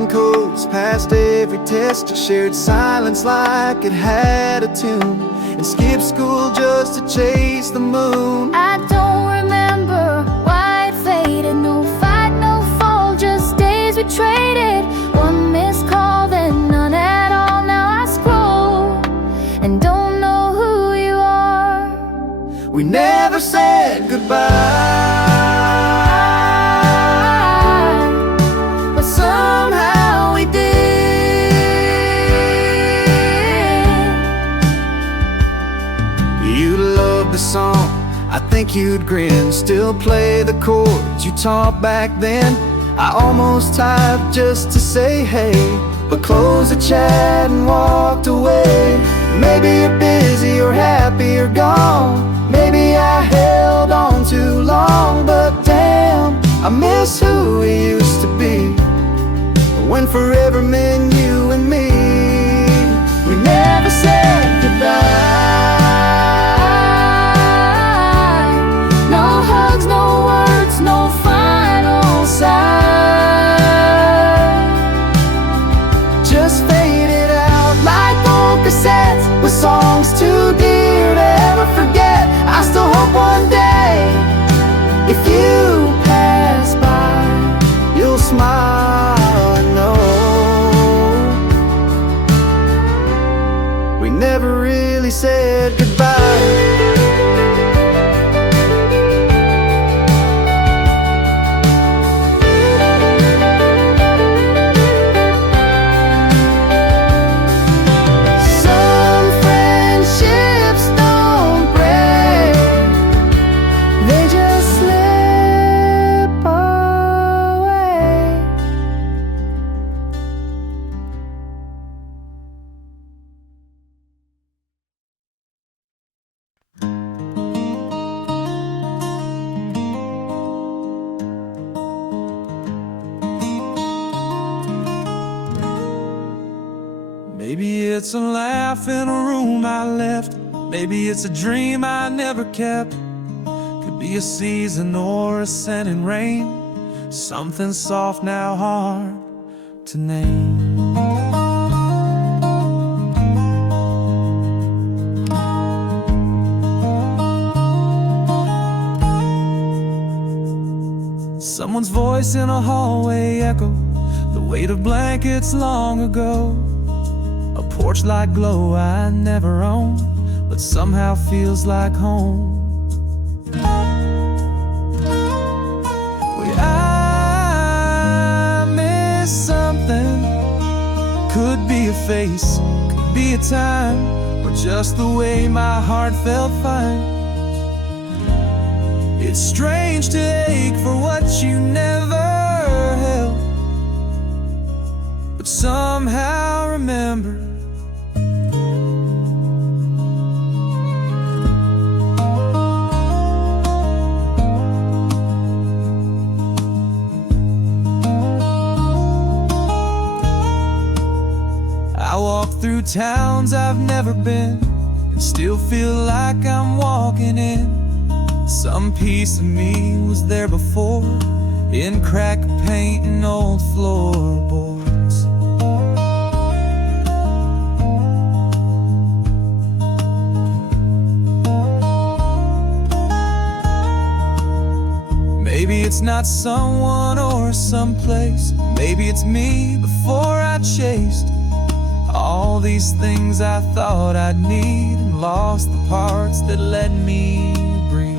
cracking codes past every test. Just shared silence like it had a tune, and skipped school just to chase the moon. I don't remember why it faded. No fight, no fall, just days we traded. One missed call, then none at all. Now I scroll and don't know who you are. We never said goodbye, but somehow we did. You loved the song, I think you'd grin. Still play the chords you taught back then. I almost typed just to say hey, but closed the chat and walked away. Maybe you're busy or happy or gone. Maybe I held on too long, but damn, I miss who we used to be, when forever meant you and me. We never said goodbye. No hugs, no words, no final sigh. Just faded out like old cassettes with songs too dear to ever forget. I still hope one day, if you pass by, you'll smile and know we never really said goodbye. Maybe it's a laugh in a room I left. Maybe it's a dream I never kept. Could be a season or a scent in rain. Something soft now hard to name. Someone's voice in a hallway echo the weight of blankets long ago. A porch light glow I never owned, but somehow feels like home. I miss something. Could be a face, could be a time, or just the way my heart felt fine. It's strange to ache for what you never held, but somehow remember. I walk through towns I've never been and still feel like I'm walking in. Some piece of me was there before, in cracked paint and old floorboards. Maybe it's not someone or someplace. Maybe it's me before I chased all these things I thought I'd need, and lost the parts that let me breathe.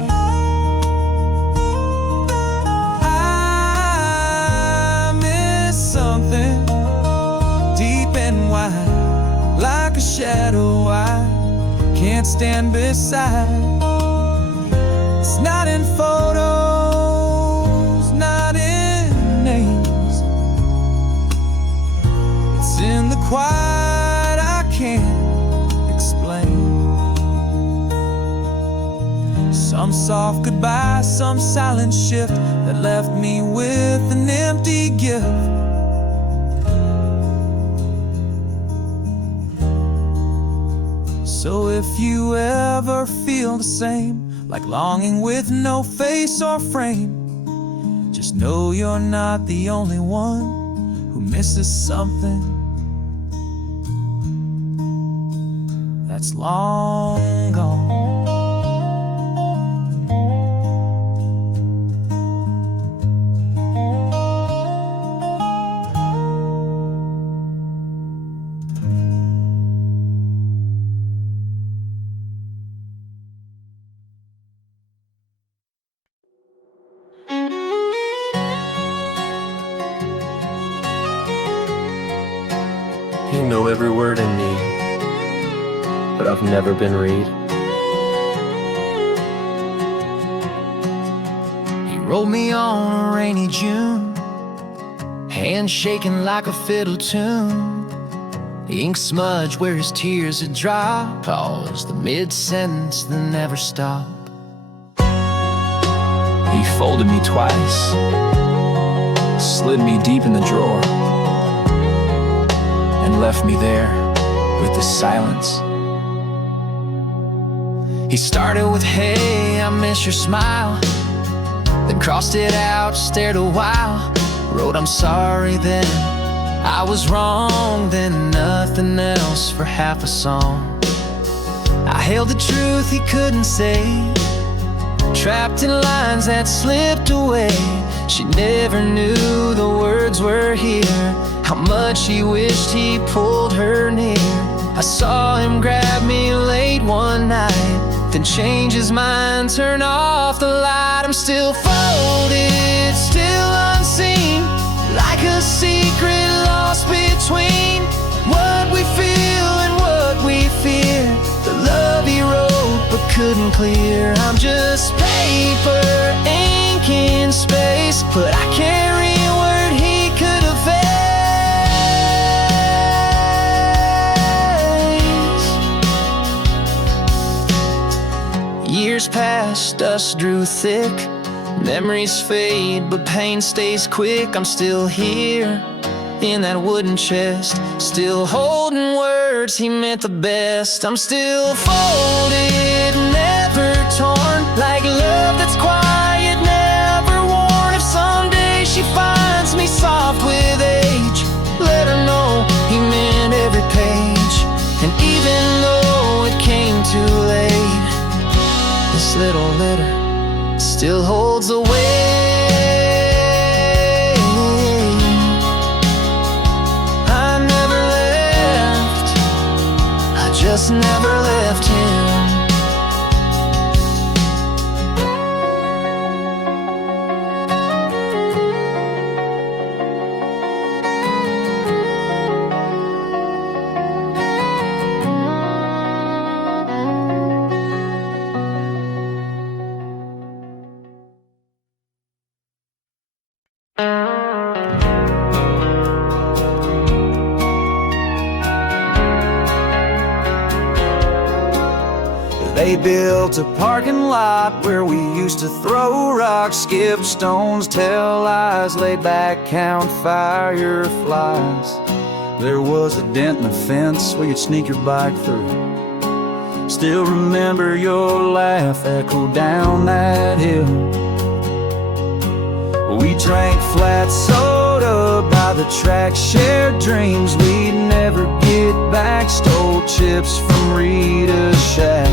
I miss something deep and wide, like a shadow I can't stand beside. It's not in photos, not in names. It's in the quiet I can't explain. Some soft goodbye, some silent shift that left me with an empty gift. So if you ever feel the same, like longing with no face or frame, just know you're not the only one who misses something that's long gone. You know every word in me, but I've never been read. He rolled me on a rainy June, hand shaking like a fiddle tune. Ink smudge where his tears had dropped, pause the mid-sentence that never stopped. He folded me twice, slid me deep in the drawer, and left me there with the silence. He started with, hey, I miss your smile, then crossed it out, stared a while, wrote I'm sorry then, I was wrong, then nothing else for half a song. I held the truth he couldn't say, trapped in lines that slipped away. She never knew the words were here, how much he wished he pulled her near. I saw him grab me late one night, then change his mind, turn off the light. I'm still folded, still unseen, like a secret lost between what we feel and what we fear. The love he wrote but couldn't clear. I'm just paper, ink in space, but I carry a word he could erase. Years passed, dust drew thick, memories fade, but pain stays quick. I'm still here in that wooden chest, still holding words he meant the best. I'm still folded, never torn, like love that's quiet, never worn. If someday she finds me soft with age, let her know he meant every page. And even though it came too late, this little letter still holds the weight. Just never left him. They built a parking lot where we used to throw rocks, skip stones, tell lies, lay back, count fireflies. There was a dent in the fence where you'd sneak your bike through. Still remember your laugh echo down that hill. We drank flat soda by the track, shared dreams we'd never get back, stole chips from Rita's shack.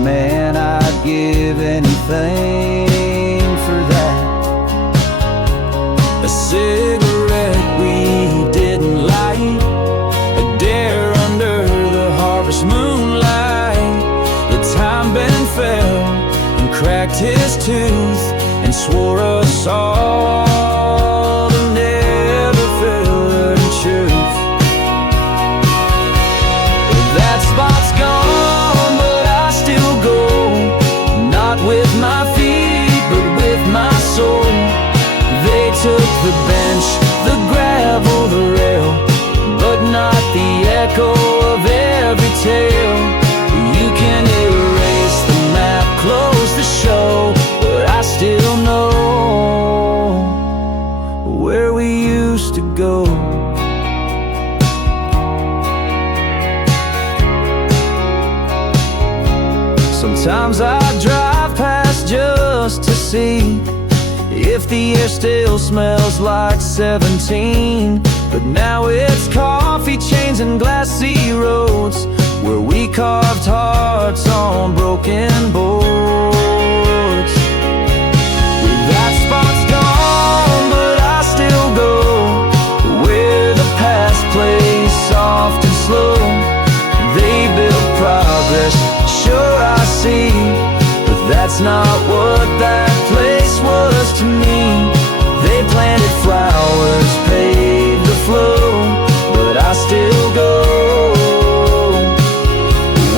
Man, I'd give anything for that. A cigarette we didn't light, a dare under the harvest moonlight. The time Ben fell and cracked his tooth and swore us all to never feel the truth. That spot's gone, but I still go, not with my feet, but with my soul. They took the bench, the gravel, the rail, but not the echo of every tale. You can erase the map, close the show, but I still know where we used to go. Sometimes I drive past just to see if the air still smells like 17. But now it's coffee chains and glassy roads, where we carved hearts on broken boards. That spot's gone, but I still go where the past plays soft and slow. They built progress, sure I see, but that's not what that place was to me. They planted flowers, paved the flow, but I still go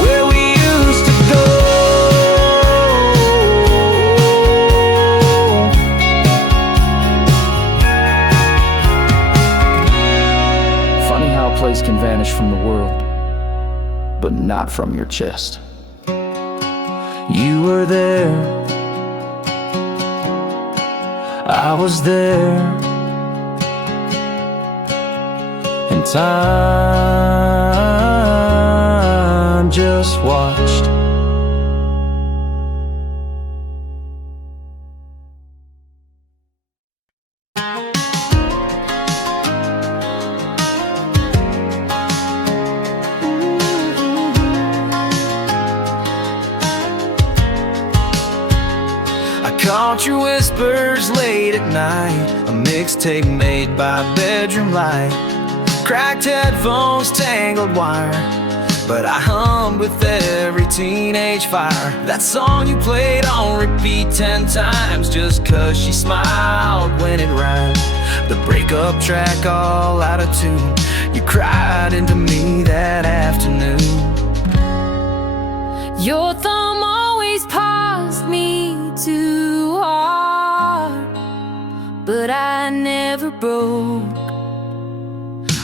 where we used to go. Funny how a place can vanish from the world, but not from your chest. You were there, I was there, and time just watched. Caught your whispers late at night, a mixtape made by bedroom light. Cracked headphones, tangled wire, but I hummed with every teenage fire. That song you played on repeat 10 times, just 'cause she smiled when it rhymed. The breakup track all out of tune, you cried into me that afternoon. Your thumb always paused me too hard, but I never broke.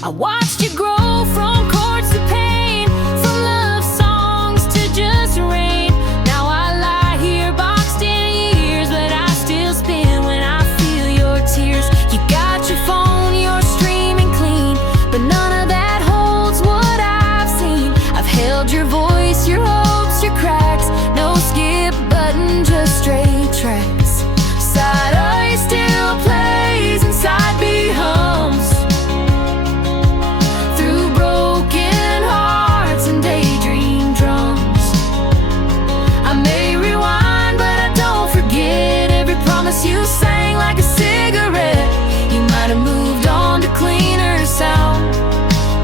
I watched you grow from chords to pain, from love songs to just rain. Now I lie here boxed in years, but I still spin when I feel your tears. You got your phone, you're streaming clean, but none of that holds what I've seen. I've held your voice, your hopes, your cracks, no skip button, just straight tracks. Side A still plays and side B hums through broken hearts and daydream drums. I may rewind, but I don't forget every promise you sang like a cigarette. You might have moved on to cleaner sound,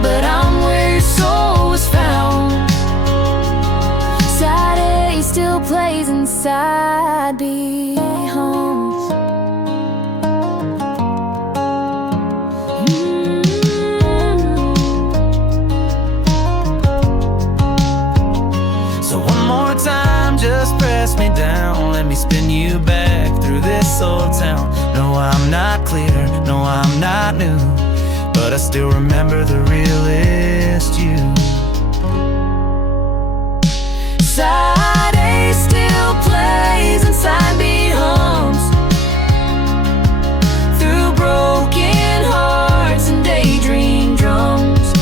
but I'm where your soul was found. Side A still plays and side B hums. So one more time, just press me down, let me spin you back through this old town. No, I'm not clear, no, I'm not new, but I still remember the realest you. Side A still plays and side B hums through broken hearts and daydream drums.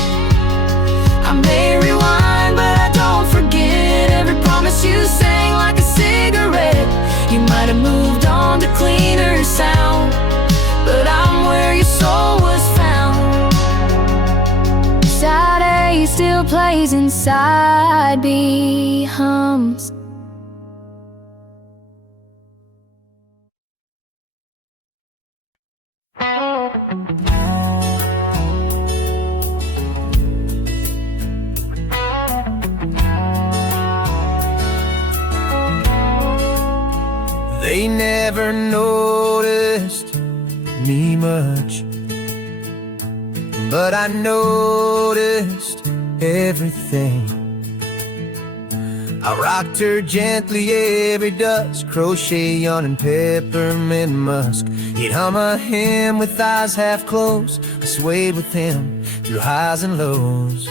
I may rewind, but I don't forget every promise you sang like a cigarette. You might have moved on to cleaner sound, but I'm where your soul was found. Side A still plays and side B hums. They never noticed me much, but I noticed everything. I rocked her gently every dusk, crochet yarn and peppermint musk. He'd hum a hymn with eyes half closed. I swayed with him through highs and lows.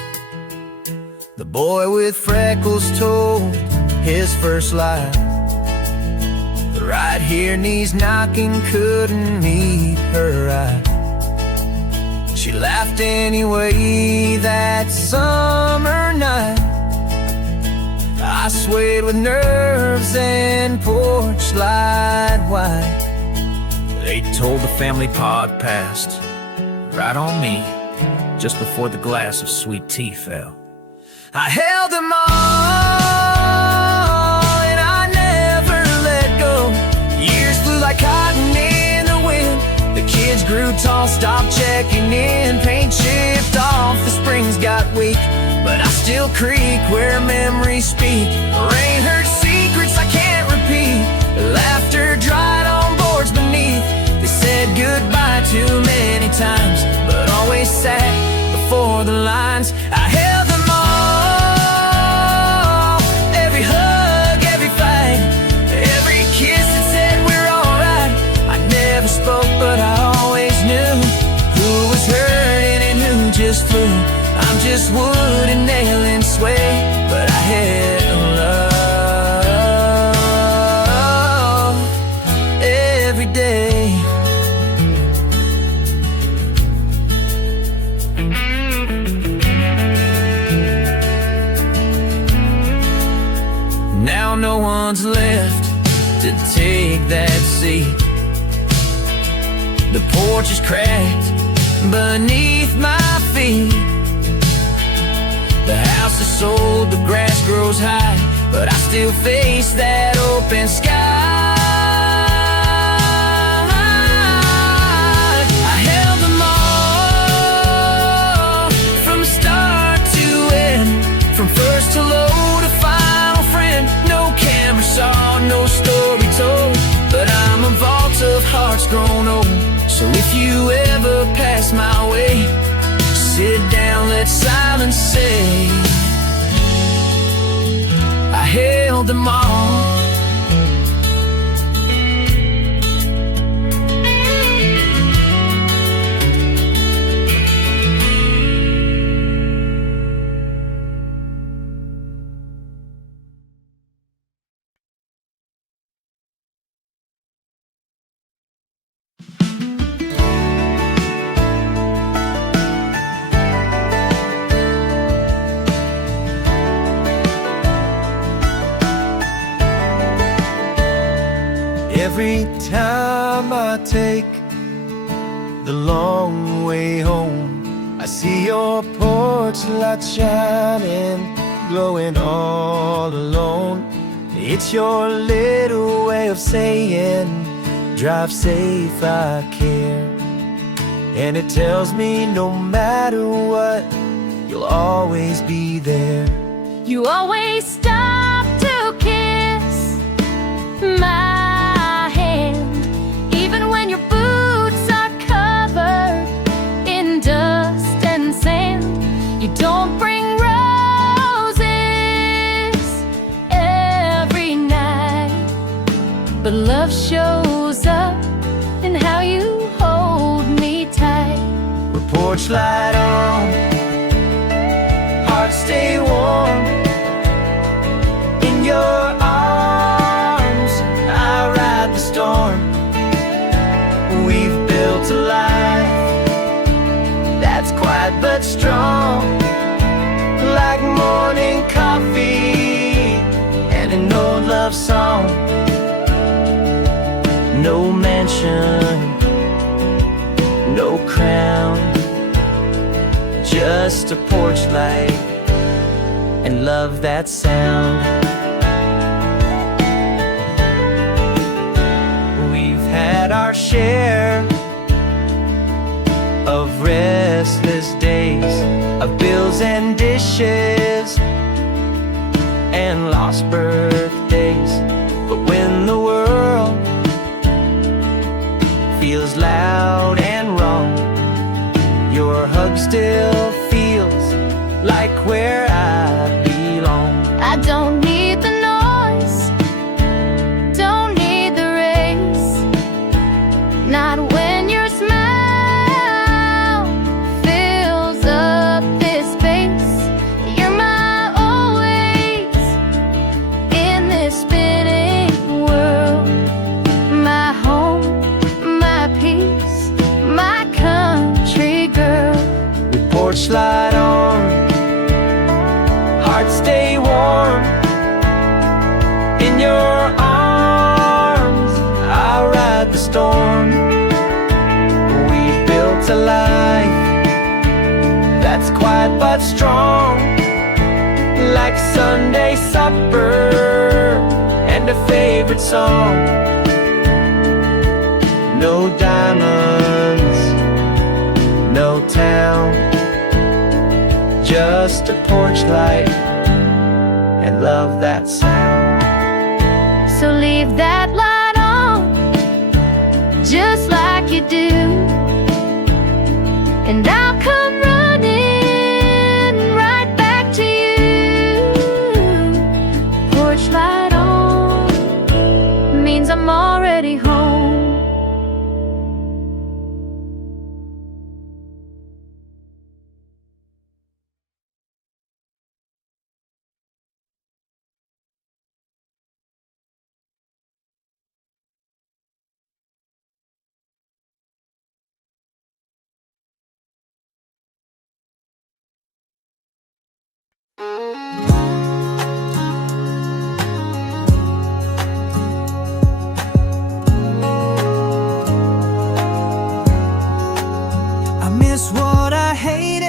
The boy with freckles told his first lie. The right here, knees knocking, couldn't meet her eye. She laughed anyway that summer night. I swayed with nerves and porch light white. They told the family pod passed right on me just before the glass of sweet tea fell. I held them all, and I never let go. Years flew like cotton in the wind. The kids grew tall, stopped checking in. Paint chipped off, the springs got weak, but I still creak where memories speak. Rain heard secrets I can't repeat. Laughter dried on boards beneath. They said goodbye too many times, but always sat before the lines. I held them all, every hug, every fight, every kiss that said we're alright. I never spoke, but I always knew who was hurting and who just flew. I'm just wood and nail and sway, but I had love every day. Now no one's left to take that seat. The porch is cracked beneath my feet. The house is sold, the grass grows high, but I still face that open sky. I held them all, from start to end, from first hello to final friend. No camera saw, no story told, but I'm a vault of hearts grown old. So if you ever pass my way, sit down, let silence say, I held them all. Every time I take the long way home, I see your porch light shining, glowing all alone. It's your little way of saying, drive safe, I care. And it tells me no matter what, you'll always be there. You always stop to kiss my hand, even when your boots are covered in dust and sand. You don't bring roses every night, but love shows up in how you hold me tight. With porch light on, hearts stay warm. In your arms, I ride the storm. We've built a life that's quiet but strong, like morning coffee and an old love song. No mansion, no crown, just a porch light and love that sound. We've had our share of restless days, of bills and dishes and lost birthdays. But when the world feels loud and wrong, your hug still feels like where I belong. I don't need the noise, don't need the race, not when your smile fills up this space. You're my always in this spinning world, my home, my peace, my country girl. With porch light on, hearts stay warm. In your arms, I ride the storm. We've built a life but strong, like Sunday supper and a favorite song. No diamonds, no town, just a porch light and love that sound. So leave that light on, just like you do, and I'll come running right back to you. Porch light on means I'm already home. I miss what I hated.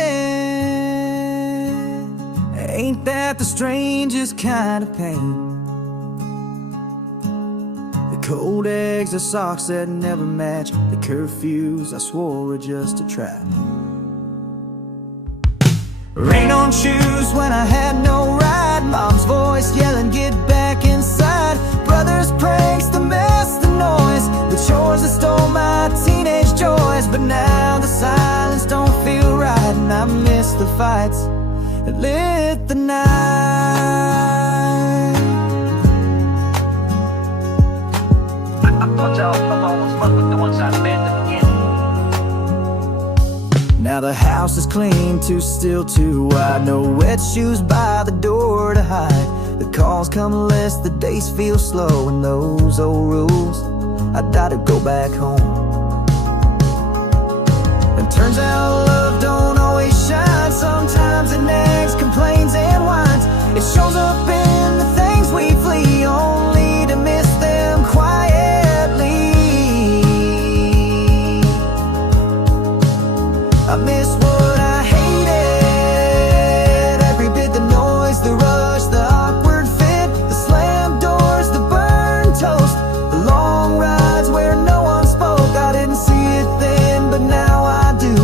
Ain't that the strangest kind of pain? The cold eggs, the socks that never match, the curfews I swore were just a trap. Rain on shoes when I had no ride, mom's voice yelling, get back inside. Brothers' pranks, the mess, the noise, the chores that stole my teenage joys. But now the silence don't feel right, and I miss the fights that lit the night. I thought y'all almost fuck with the ones I met at the beginning. Now the house is clean, too still, too wide. No wet shoes by the door to hide. The calls come less, the days feel slow, and those old rules, I die to go back home. And turns out love don't always shine. Sometimes it nags, complains and whines. It shows up in the things we flee, only to miss them quietly. I miss what I hated, every bit, the noise, the rush, the awkward fit, the slammed doors, the burned toast, the long rides where no one spoke. I didn't see it then, but now I do.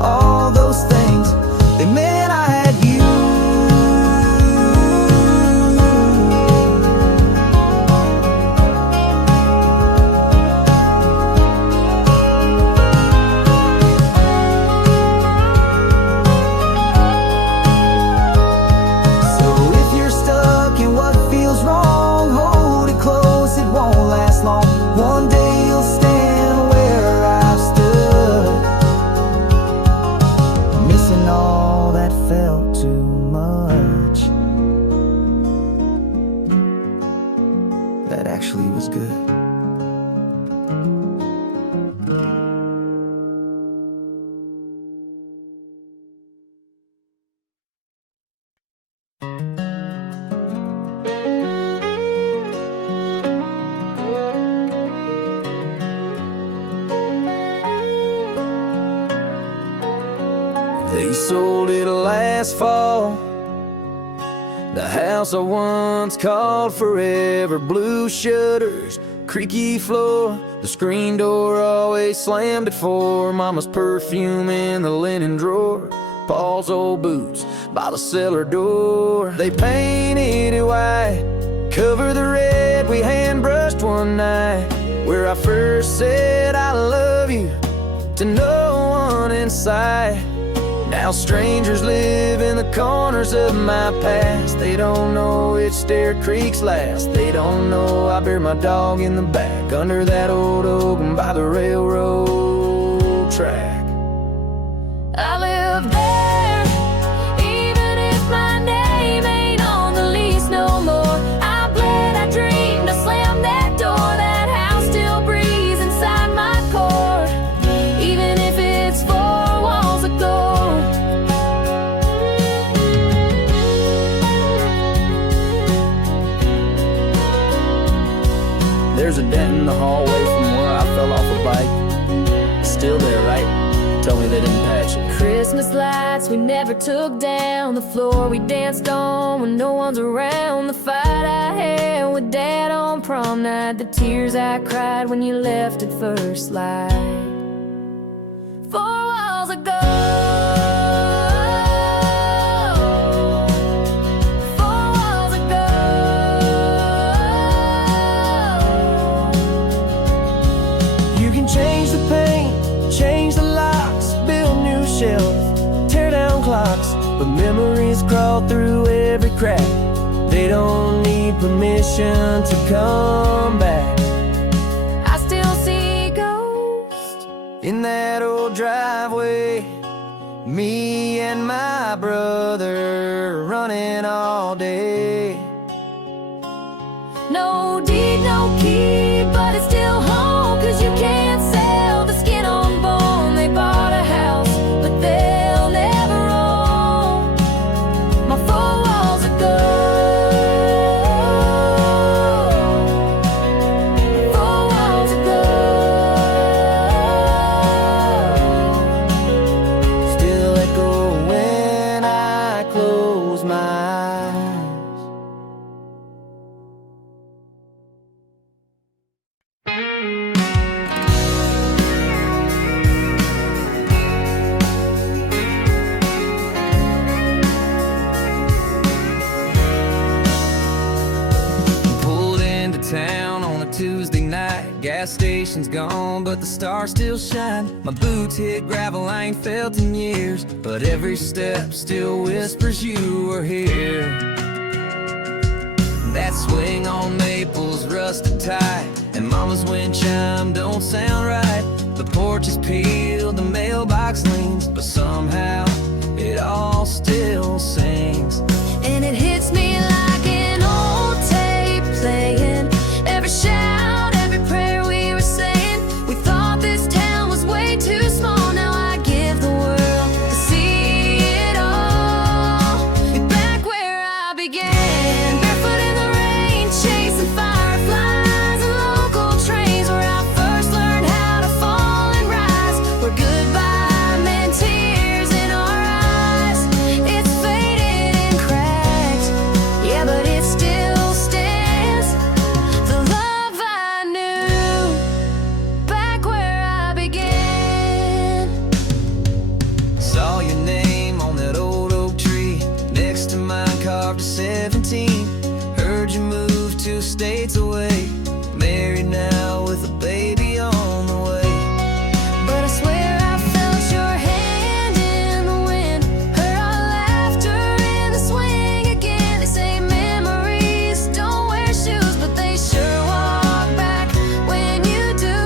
All those things, they meant I had you. One day you'll stand where I've stood, missing all that felt too much, that actually was good. They sold it last fall, the house I once called forever. Blue shutters, creaky floor, the screen door always slammed at 4. Mama's perfume in the linen drawer, Paul's old boots by the cellar door. They painted it white, cover the red we hand brushed one night, where I first said I love you to no one in sight. Now strangers live in the corners of my past. They don't know which stair creaks last. They don't know I buried my dog in the back under that old oak by the railroad track. I live there, even if my name ain't on the lease no more. I bled, I dreamed, I slammed that door. That house still breathes inside my core, even if it's 4 walls ago. There's a dent in the hallway from where I fell off a bike. It's still there, right? Tell me they didn't patch it. Christmas lights we never took down, the floor we danced on when no one's around, the fight I had with Dad on prom night, the tears I cried when you left at first light. 4 walls ago, 4 walls ago. You can change the paint, change the locks, build new shelves, tear down clocks, but memories crawl through every crack. They don't need permission to come back. I still see ghosts In that old driveway, me and my brother running all day. No deed, no key, but it's still home, 'cause you can't sell the skin on bone. They bought a house, but they'll never own my 4 walls ago. 4 walls ago. Still echo when I close my eyes. Pulled into town on a Tuesday night. Gas station's gone, but the stars still shine. My boots hit gravel I ain't felt in years, but every step still whispers you were here. That swing on Maples rusted tight, and Mama's wind chime don't sound right. The porch is peeled, the mailbox leans, but somehow it all still sings. And it hits me like an old tape playing. Every shout, every prayer we were saying. We thought this town was way too small. Now I give the world to see it all. You're back where I began, barefoot in the rain, chasing fireflies and local trains, where I first learned how to fall and rise, where goodbye meant tears in our eyes. It's faded and cracked, yeah, but it still stands. The love I knew, back where I began. Saw your name on that old oak tree, next to mine carved to 17. Heard you moved 2 states away, married now with a baby on the way. But I swear I felt your hand in the wind, heard our laughter in the swing again. They say memories don't wear shoes, but they sure walk back when you do.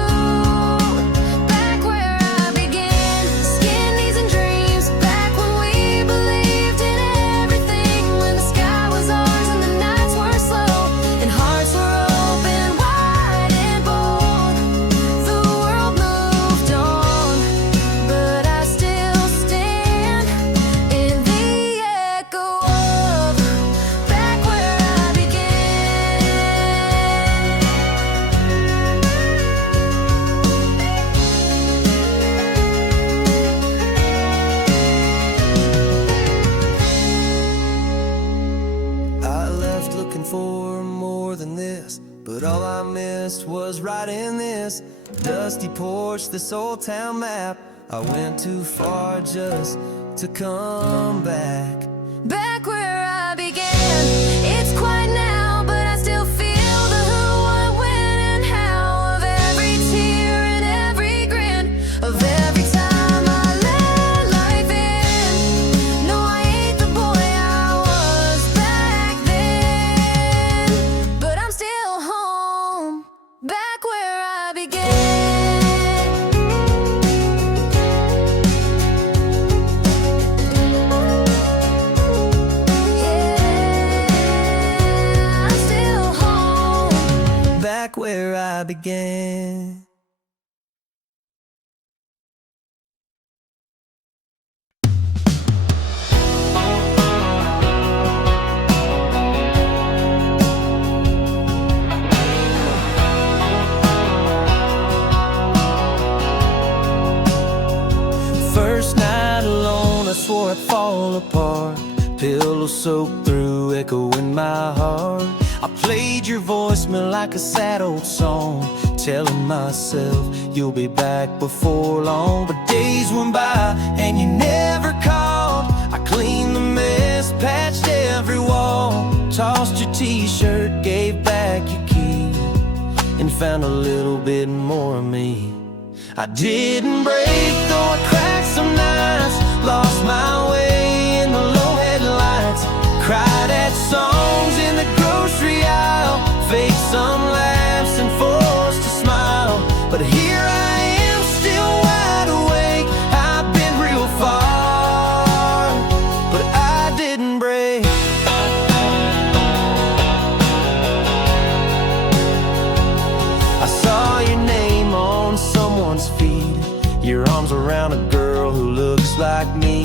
Back where I began, skin, knees and dreams, back when we believed in everything, when the sky was ours and the nights were slow, and hearts were open wide and bold. The world moved on, but I still stand in the echo of back where I began. I left looking for more than this, but all I missed was right in this dusty porch, this old town map. I went too far just to come back. Back where I began, it's quiet now, but I still feel the who, what, when, and how of every tear and every grin, of every time I let life in. No, I ain't the boy I was back then, but I'm still home, back where I began. Yeah, I'm still home. Back where I began. first night alone, I swore I'd fall apart. Pillow soaked through, echo in my heart. I played your voicemail like a sad old song, telling myself you'll be back before long. But days went by and you never called. I cleaned the mess, patched every wall, tossed your t-shirt, gave back your key, and found a little bit more of me. I didn't break, though I cracked some nights, lost my way in the low headlights, cried at songs in the grocery aisle, faked some laughs and forced a smile. But here I am, still wide awake. I've been real far, but I didn't break. I saw your name on someone's feed, your arms around a girl who looks like me.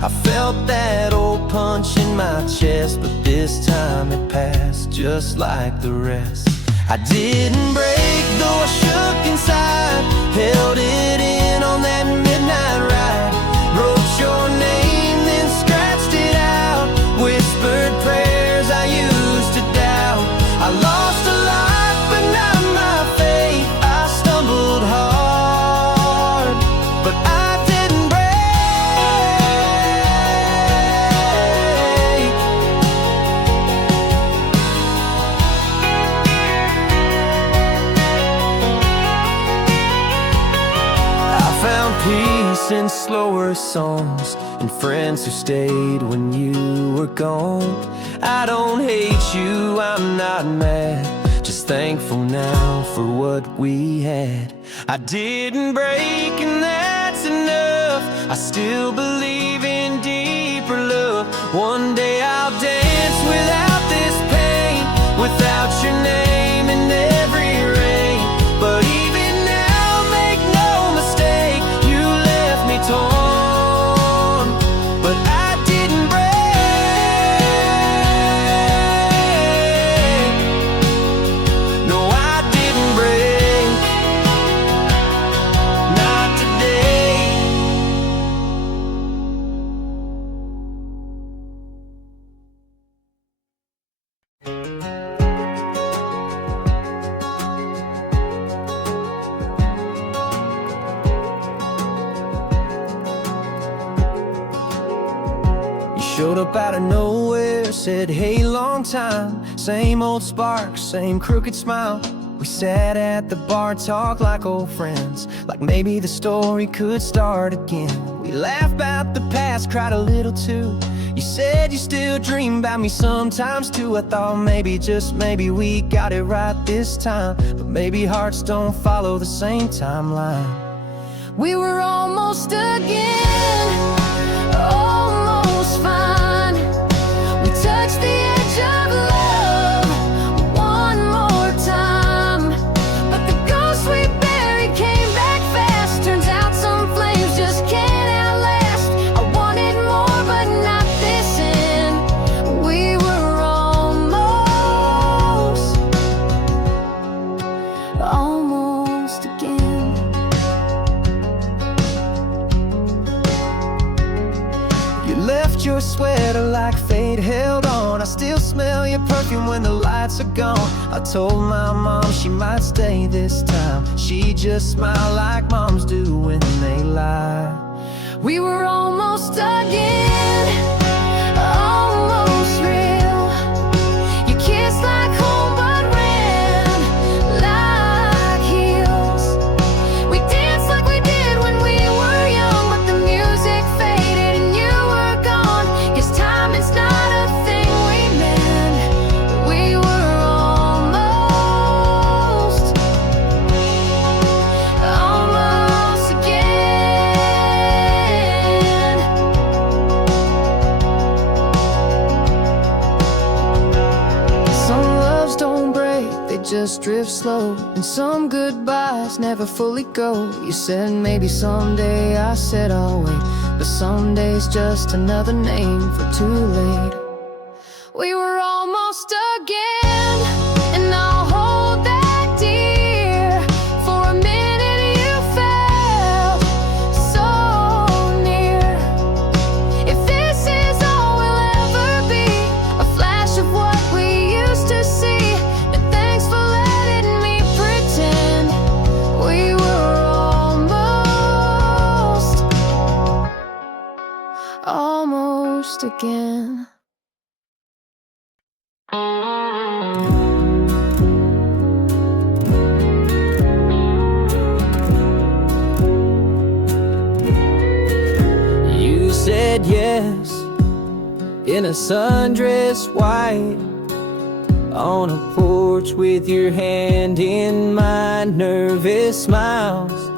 I felt that old punch in my chest, but this time it passed just like the rest. I didn't break, though I shook inside, held it in on that midnight ride, wrote your name, then scratched it out, whispered prayers I used to doubt. I lost a lot, but not my faith. I stumbled hard, but I didn't break. I found peace in slower songs and friends who stayed when you were gone. I don't hate you, I'm not mad, just thankful now for what we had. I didn't break and that's enough. I still believe in deeper love. One day I'll dance without this pain, without your name in every rain. But even now, make no mistake, you left me torn, but I didn't break. No, I didn't break, not today. You showed up out of nowhere, said hey, long time. Same old spark, same crooked smile. We sat at the bar, talked like old friends, like maybe the story could start again. We laughed about the past, cried a little too. You said you still dream about me sometimes too. I thought maybe, just maybe, we got it right this time. But maybe hearts don't follow the same timeline. We were almost again, almost fine. We touched the edge of love one more time, but the ghost we buried came back fast. Turns out some flames just can't outlast. I wanted more, but not this end. We were almost again. You left your sweater like fate held on. I still smell your perfume when the lights are gone. I told my mom she might stay this time. She just smiled like moms do when they lie. We were almost again, almost real. You kissed like home but ran like heels. We danced like we did when we were young, but the music faded and you were gone. 'Cause time is not a thing we meant. We were almost again. Some loves don't break, they just drift slow. And some goodbyes never fully go. You said maybe someday, I said I'll wait. But someday's just another name for too late. We were almost again, and I'll hold that dear. For a minute you felt so almost again. You said yes in a sundress white, on a porch with your hand in mine, nervous smiles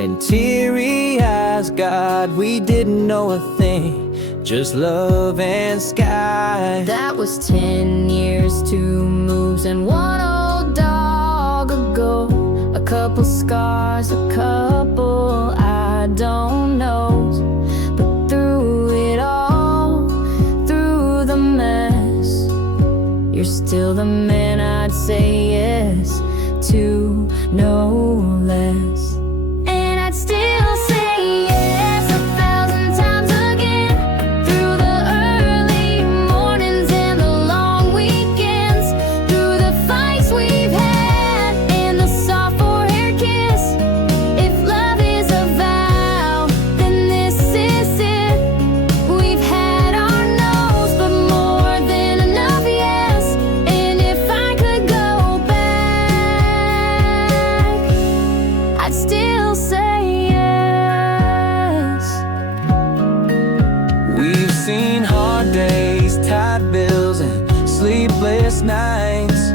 and teary eyes. God, we didn't know a thing, just love and sky. That was 10 years, 2 moves, and 1 old dog ago. A couple scars, a couple I don't know. But through it all, through the mess, you're still the man I'd say yes to, no less. And I'd still say yes 1,000 times again, through the early mornings and the long weekends, through the fights we've had and the soft forehead kiss. If love is a vow, then this is it. We've had our no's, but more than enough yes. And if I could go back, I'd still say yes. We've seen hard days, tight bills, and sleepless nights,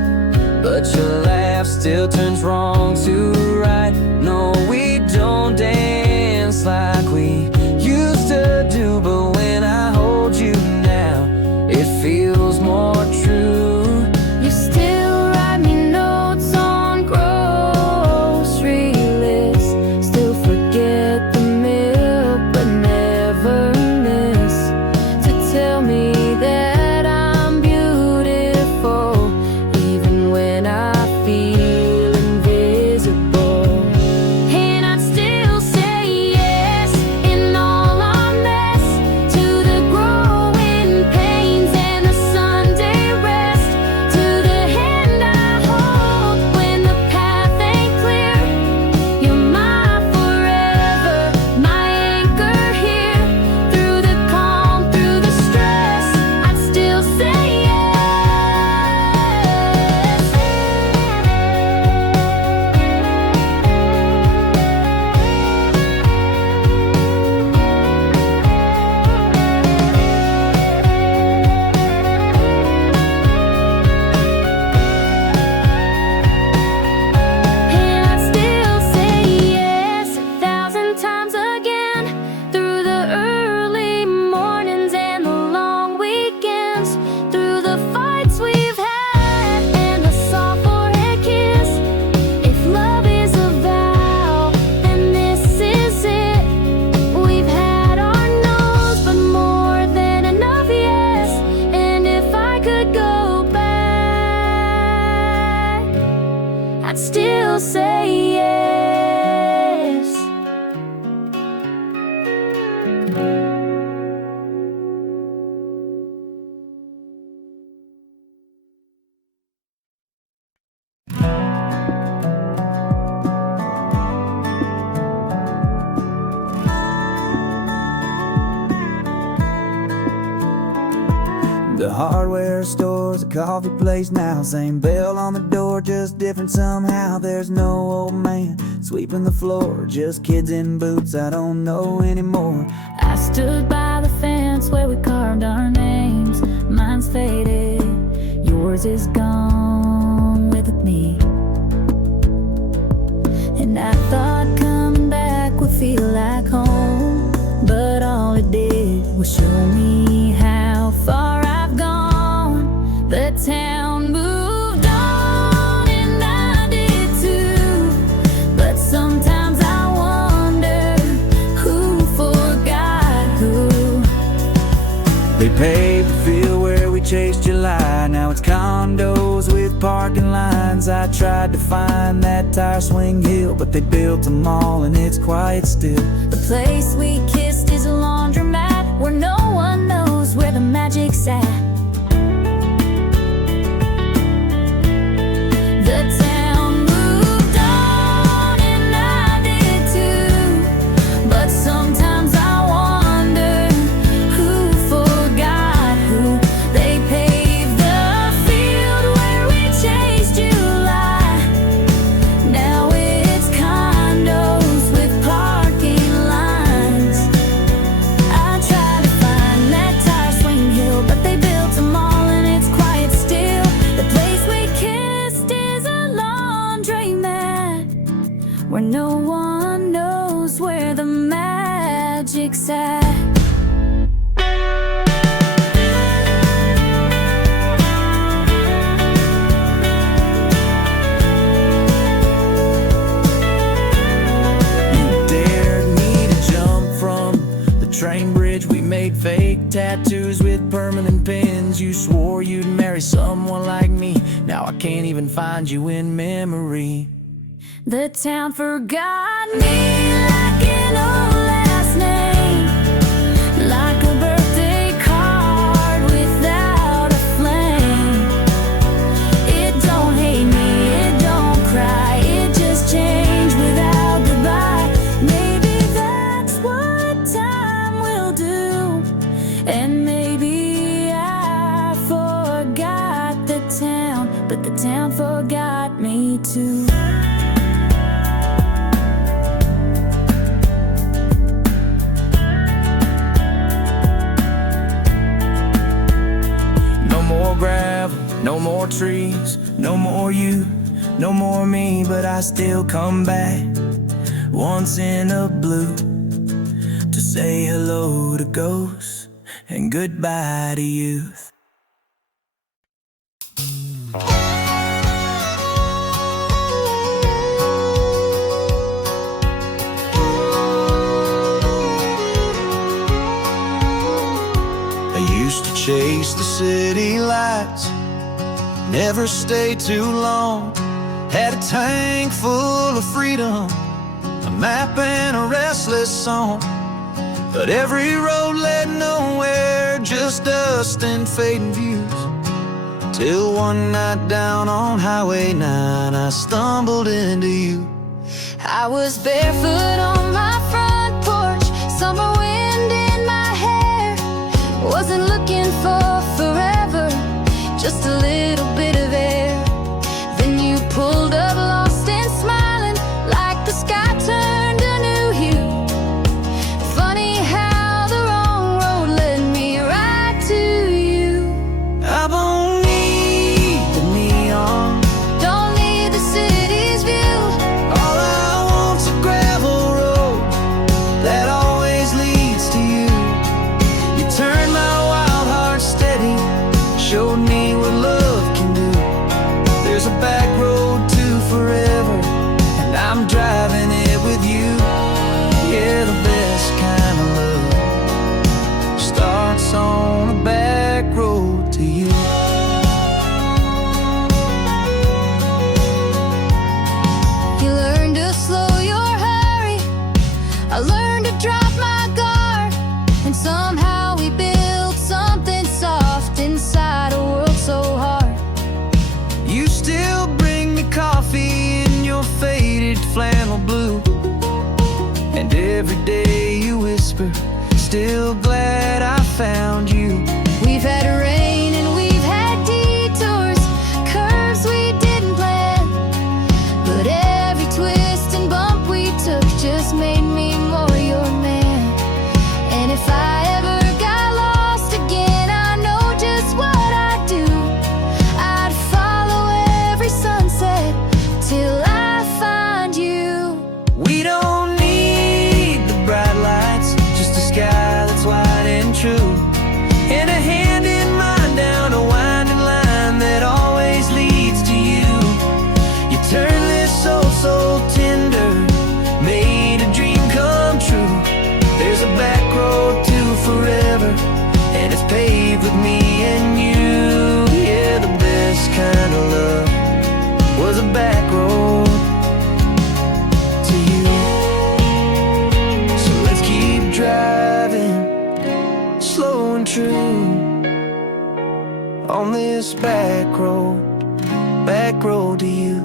but your laugh still turns wrong to right. No, we don't dance like we used to do, but when I hold you now, it feels more true. You still write me notes on grocery lists, still forget the milk but never miss to tell me that I'm beautiful, even when I feel invisible. And I'd still say yes in all our mess, to the growing pains and the Sunday rest, to the hand I hold when the path ain't clear. You're my forever, my anchor here, through the calm, through the stress, I'd still say yes. And I'd still say yes 1,000 times again, through the early mornings and the long weekends, through the fights we've had and the soft forehead kiss. If love is a vow, then this is it. We've had our no's, but more than enough yes. And if I could go back, I'd still say yes. The hardware store's a coffee place now, same bell on the door, just different somehow. There's no old man sweeping the floor, just kids in boots I don't know anymore. I stood by the fence where we carved our names. Mine's faded, yours is gone with me. And I thought coming back would feel like home, but all it did was show me how far I've gone. The town moved on and I did too, but sometimes I wonder who forgot who. They paved the field where we chased July, now it's condos with parking lines. I tried to find that tire swing hill, but they built them all and it's quiet still. The place we kissed is a laundromat where no one knows where the magic's at. The town moved on and I did too, but sometimes I wonder train bridge, we made fake tattoos with permanent pins. You swore you'd marry someone like me. Now I can't even find you in memory. The town forgot me like an old last name, like a birthday card without a flame. It don't hate me, it don't cry, it just changed without goodbye. Maybe that's what time will do, and maybe I forgot the town, but the town forgot me too. Gravel, no more trees, no more you, no more me, but I still come back once in a blue to say hello to ghosts and goodbye to youth. Chase the city lights, never stay too long. Had a tank full of freedom, a map and a restless song. But every road led nowhere, just dust and fading views. Till one night down on Highway 9, I stumbled into you. I was barefoot on my front porch, summer wind in my hair. Wasn't looking for forever, just a little bit of air. Then you pulled up lost and smiling, like the sky turned a new hue. Funny how the wrong road led me right to you. I don't need the neon, Don't need the city's view. all I want's a gravel road that always leads to you. You turned my wild heart steady, showed me what love can do. There's a back road to forever, and I'm driving it with you. Yeah, the best kind of love starts on a back road to you. You learned to slow your hurry, I learned to drop my guard, and somehow we built something soft inside a world so hard. You still bring me coffee in your faded flannel blue, and every day you whisper, still glad I found you. We've had rain and we've had detours, curves we didn't plan, but every twist and bump we took just made me more your man. And if I ever got lost again, I know just what I'd do. I'd follow every sunset till I find you. We don't need the bright lights, just a sky that's wide and true, and a hand in mine down a winding line that always leads to you. You turn this soul so tender, made a dream come true. There's a back road to forever, and it's paved with me and you. Yeah, the best kind of love was a back road to you. So let's keep driving, slow and true, on this back road to you.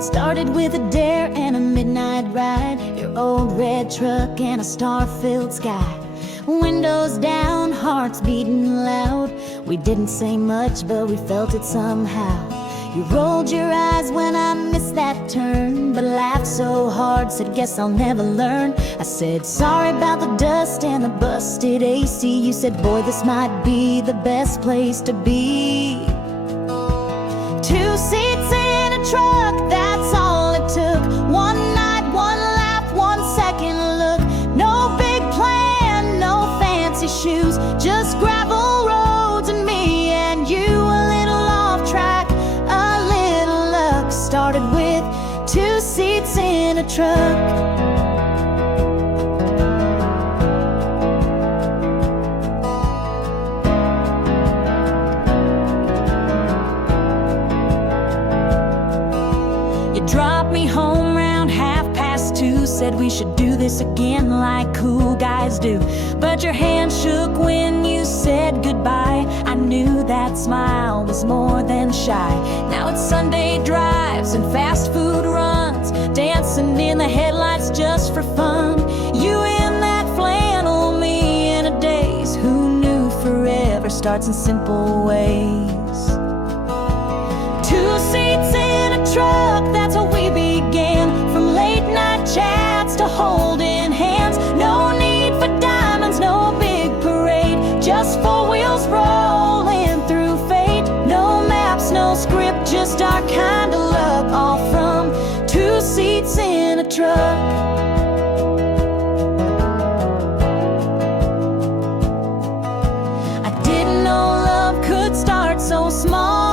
Started with a dare and a midnight ride, your old red truck and a star-filled sky. Windows down, hearts beating loud. We didn't say much, but we felt it somehow. You rolled your eyes when I missed that turn, but laughed so hard, said guess I'll never learn. I said sorry about the dust and the busted AC. You said boy, this might be the best place to be. 2 seats in a truck, that's all it took. One night, one laugh, 1 second look. No big plan, no fancy shoes, just gravel roads and me and you. A little off track, a little luck. Started with 2 seats in a truck. Dropped me home round 2:30. Said we should do this again like cool guys do. But your hand shook when you said goodbye. I knew that smile was more than shy. Now it's Sunday drives and fast food runs, dancing in the headlights just for fun. You in that flannel, me in a daze. Who knew forever starts in simple ways? 2 seats in a truck, that's how we began. From late night chats to holding hands. No need for diamonds, no big parade, just 4 wheels rolling through fate. No maps, no script, just our kind of luck. All from 2 seats in a truck. I didn't know love could start so small.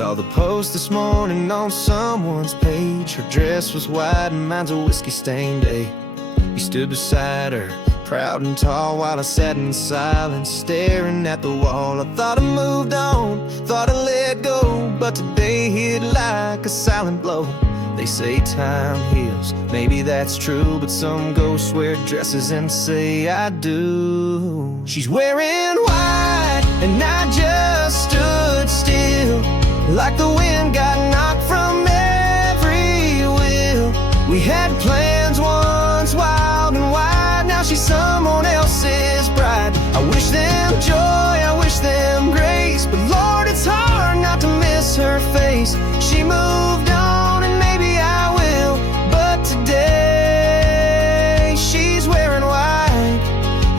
Saw the post this morning on someone's page. Her dress was white and mine's a whiskey stained day. You stood beside her, proud and tall, while I sat in silence, staring at the wall. I thought I moved on, thought I let go, but today hit like a silent blow. They say time heals, maybe that's true, but some ghosts wear dresses and say I do. She's wearing white and I just stood still, like the wind got knocked from every wheel. We had plans once, wild and wide. Now she's someone else's bride. I wish them joy, I wish them grace, but Lord, it's hard not to miss her face. She moved on and maybe I will, but today she's wearing white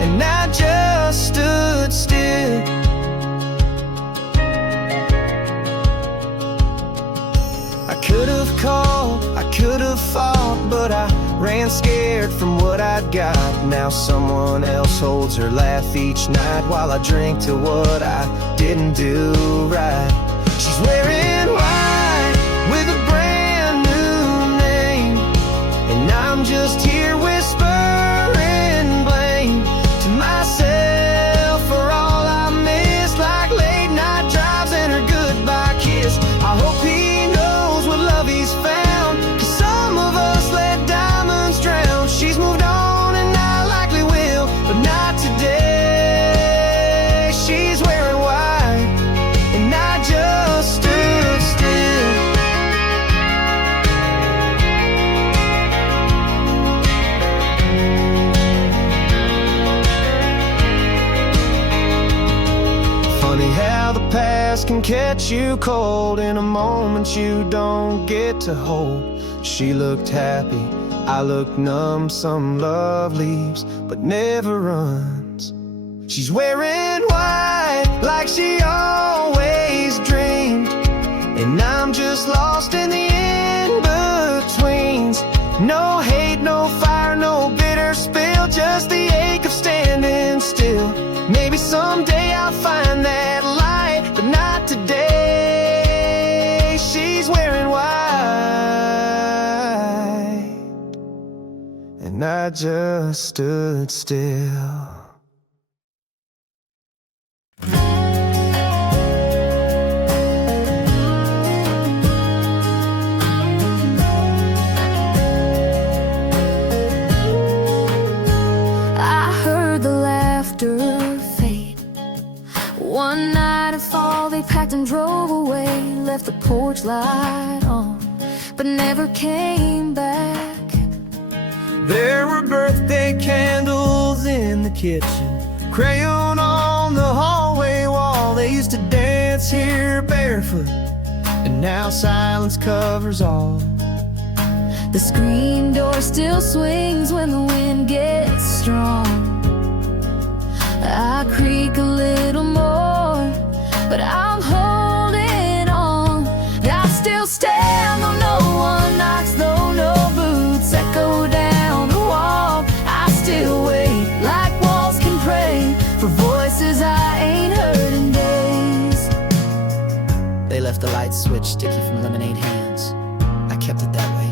and I just stood still. I could have called, I could have fought, but I ran scared from what I'd got. Now someone else holds her laugh each night while I drink to what I didn't do right. She's wearing white with a brand new name, and I'm just here whispering blame to myself for all I missed, like late night drives and her goodbye kiss. I hope he knows what love he's found, 'cause some of us let diamonds drown. She's moved on and I likely will, but not today. She's wearing white and I just stood can catch you cold in a moment you don't get to hold. She looked happy, I looked numb. Some love leaves, but never runs. She's wearing white like she always dreamed, and I'm just lost in the in-betweens. No hate, no fire, no bitter spill, just the ache of standing still. Maybe someday I'll find that light, but not today. She's wearing white, and I just stood still. One night of fall, they packed and drove away, left the porch light on, but never came back. There were birthday candles in the kitchen, crayon on the hallway wall. They used to dance here barefoot, and now silence covers all. The screen door still swings when the wind gets strong. I creak a little more, but I'm holding on. I still stand though no one knocks, though no boots echo down the wall. I still wait like walls can pray for voices I ain't heard in days. They left the light switch sticky from lemonade hands. I kept it that way.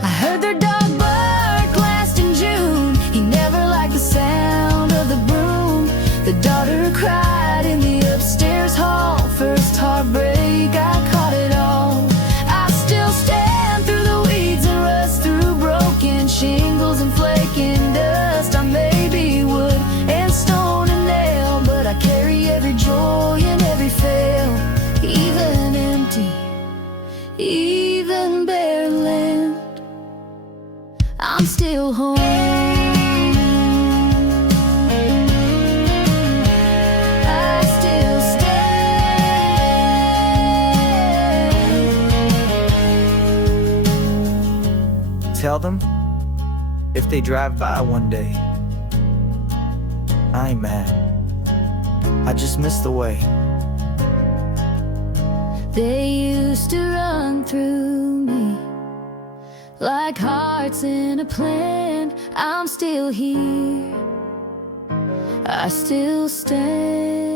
I heard their dog bark last in June. He never liked the sound of the broom. The daughter cried in the upstairs hall. First heartbreak, I caught it all. I still stand through the weeds and rust, through broken shingles and flaking dust. I may be wood and stone and nail, but I carry every joy and every fail. Even empty, even bare land, I'm still home. I still stand. Tell them, if they drive by one day, I ain't mad. I just miss the way. They used to run through me like hearts in a plan. I'm still here, I still stand.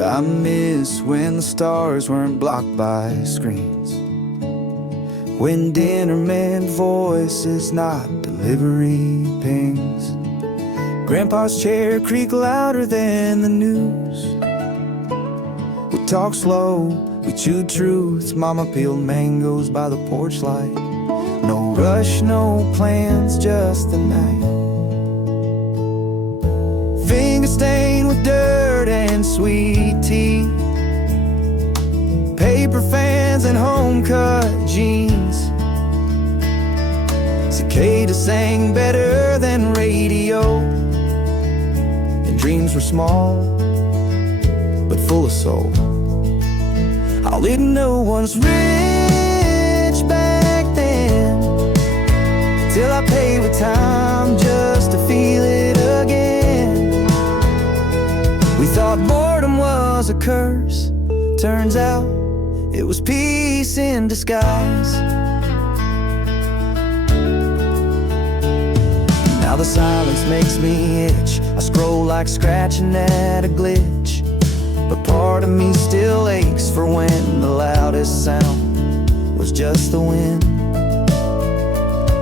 I miss when the stars weren't blocked by screens, when dinner meant voices, not delivery pings. Grandpa's chair creaked louder than the news. We talked slow, we chewed truths. Mama peeled mangoes by the porch light. No rush, no plans, just the night. Finger stained with dirt and sweet tea, paper fans and home-cut jeans. Cicadas sang better than radio, and dreams were small but full of soul. I'll admit no one's rich back then, till I pay with time just to feel it again. We thought boredom was a curse, turns out it was peace in disguise. Now the silence makes me itch. I scroll like scratching at a glitch, but part of me still aches for when the loudest sound was just the wind.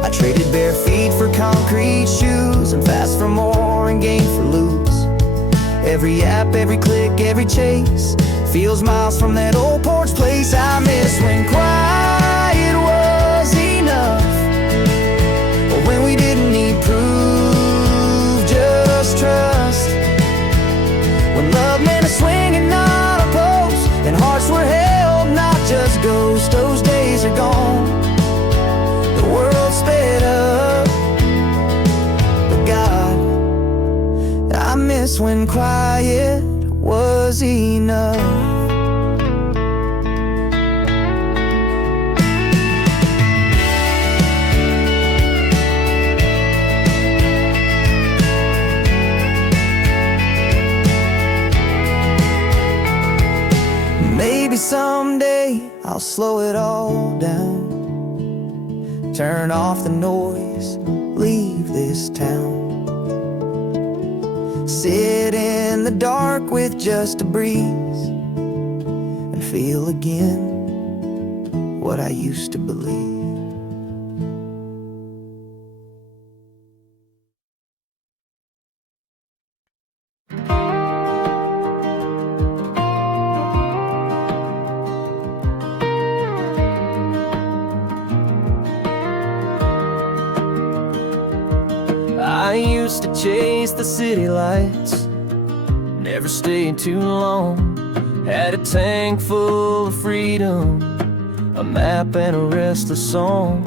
I traded bare feet for concrete shoes, and fast for more and gain for lose. Every app, every click, every chase feels miles from that old porch place. I miss when quiet was enough, or when we didn't need proof, just trust. When love meant a swing and not a post, and hearts were held, not just ghosts. Those days are gone, the world sped up, but God, I miss when quiet was enough. Maybe someday I'll slow it all down, turn off the noise, leave this town, sit in the dark with just a breeze, and feel again what I used to believe. I used to chase the city lights, never stayed too long. Had a tank full of freedom, a map and a restless song.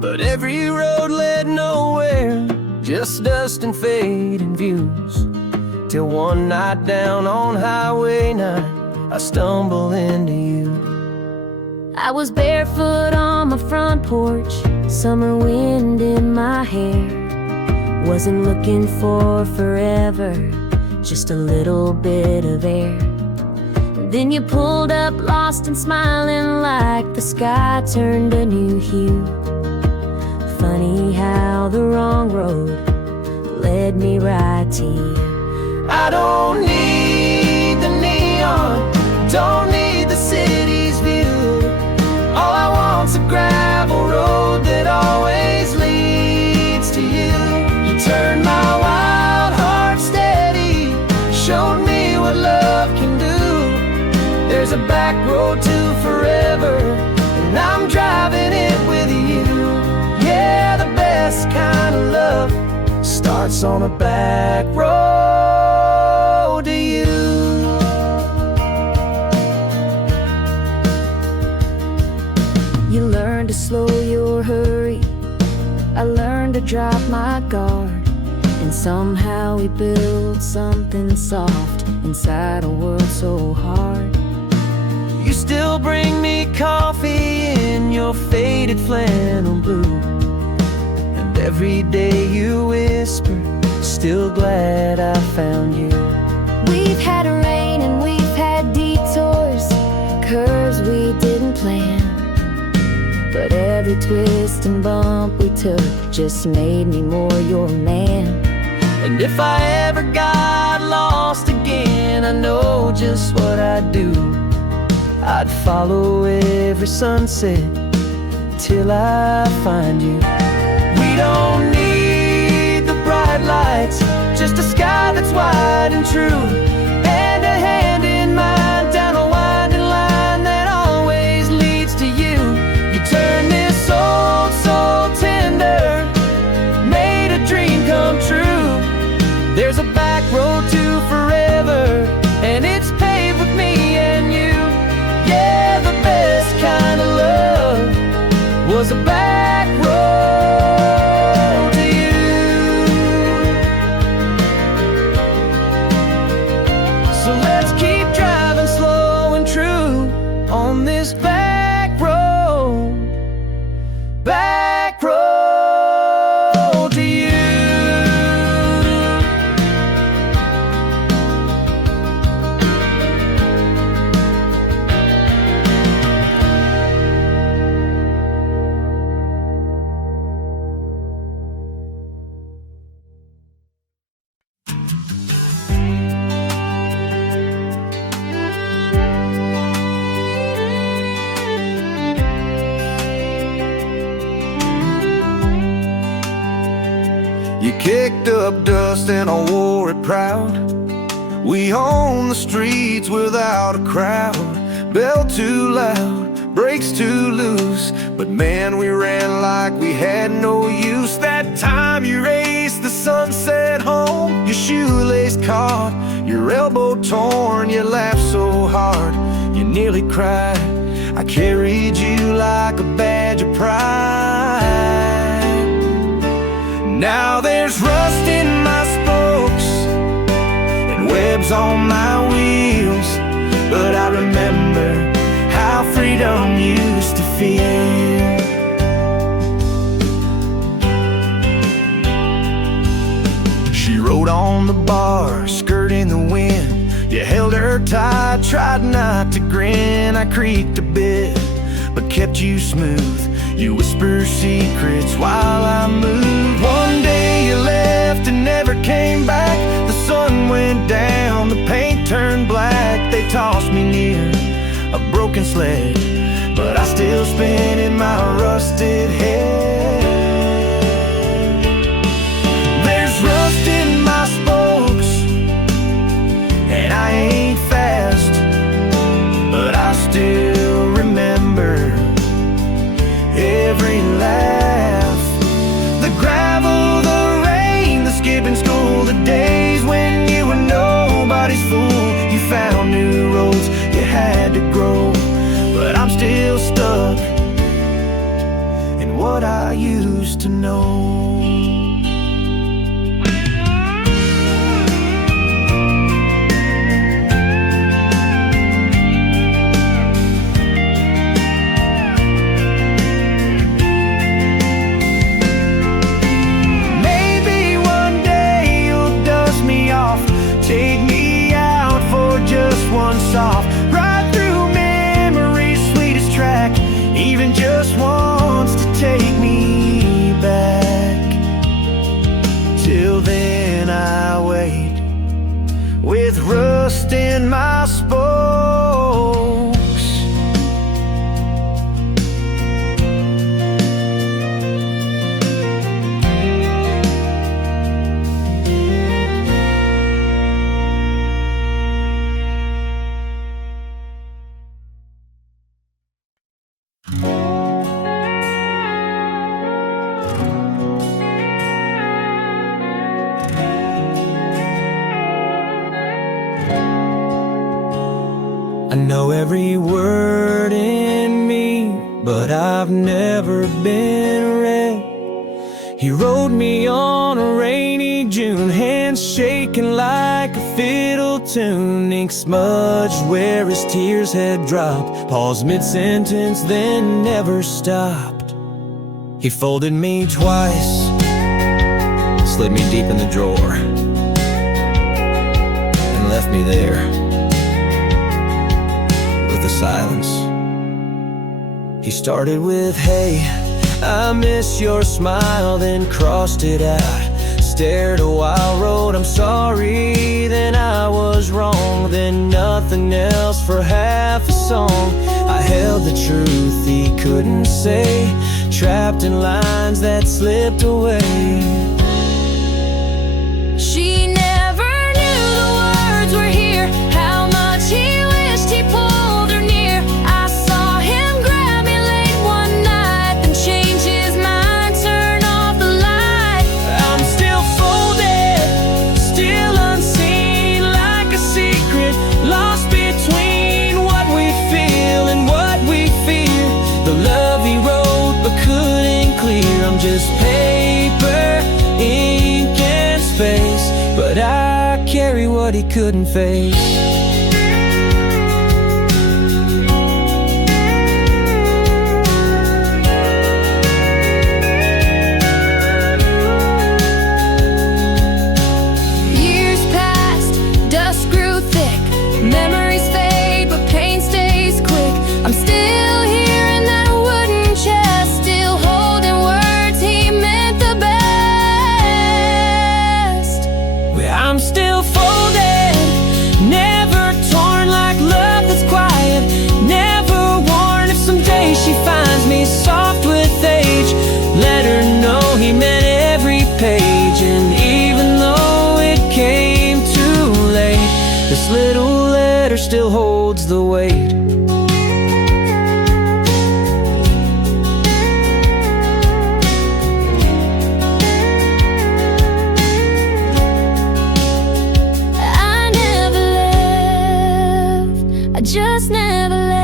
But every road led nowhere, just dust and fading views. Till one night down on Highway 9, I stumbled into you. I was barefoot on my front porch, summer wind in my hair. Wasn't looking for forever, just a little bit of air. And then you pulled up, lost and smiling, like the sky turned a new hue. Funny how the wrong road led me right to you. I don't need the neon, don't need the city's view. All I want's a gravel road that always leads to you. You turned my wild heart steady, showed me what love can do. There's a back road to forever, and I'm driving it with you. Yeah, the best kind of love starts on a back road to you. You learned to slow your hurry, I learned to drop my guard. And somehow we built something soft inside a world so hard. You still bring me coffee in your faded flannel blue, and every day you whisper, still glad I found you. We've had rain and we've had detours, curves we didn't plan, but every twist and bump we took just made me more your man. And if I ever got lost again, I know just what I'd do. I'd follow every sunset till I find you. We don't need the bright lights, just a sky that's wide and true, and a hand in mine down a winding line that always leads to you. You turn this old soul tender, made a dream come true. There's a back road to forever, and it's paved with me and you. Yeah, the best kind of love was a back road to you. So let's keep driving slow and true on this back road to you. You kicked up dust and I wore it proud. We own the streets without a crowd, bell too loud, brakes too loose. But man, we ran like we had no use. That time you raced the sunset home, your shoelace caught, your elbow torn. You laughed so hard, you nearly cried. I carried you like a badge of pride. Now there's rust in my spokes and webs on my wheels, but I remember how freedom used to feel. She rode on the bar, skirt in the wind. You held her tight, tried not to grin. I creaked a bit, but kept you smooth. You whisper secrets while I moved. One day you left and never came back. The sun went down, the paint turned black. They tossed me near a broken sled, but I still spin in my rusted head. There's rust in my spokes, and I ain't fast, but I still remember every laugh. The gravel, the rain, the skipping school, the days when you were nobody's fool. You found new roads, you had to grow, but I'm still stuck in what I used to know. Take me out for just one soft ride through memory's sweetest track, even just once to take me back. Till then I wait with rust in my spokes. I know every word in me, but I've never been read. He wrote me on a rainy June, hands shaking like a fiddle tune, ink smudged where his tears had dropped, paused mid-sentence, then never stopped. He folded me twice, slid me deep in the drawer, and left me there with the silence. He started with, hey, I miss your smile, then crossed it out, stared a while, wrote, I'm sorry, then I was wrong, then nothing else for half a song. I held the truth he couldn't say, trapped in lines that slipped away. She never knew the words were here, how much he wished he pulled her near. I saw him grab me late one night, then change his mind, turn off the light. I'm still folded, still unseen, like a secret, lost between what we feel and what we fear. The love he wrote but couldn't clear, I'm just paper, ink and space, but I carry what he couldn't face. Years passed, dust grew thick, memories fade, but pain stays quick. I'm still here in that wooden chest, still holding words he meant the best. I'm still folded, never still holds the weight. I never left, I just never left.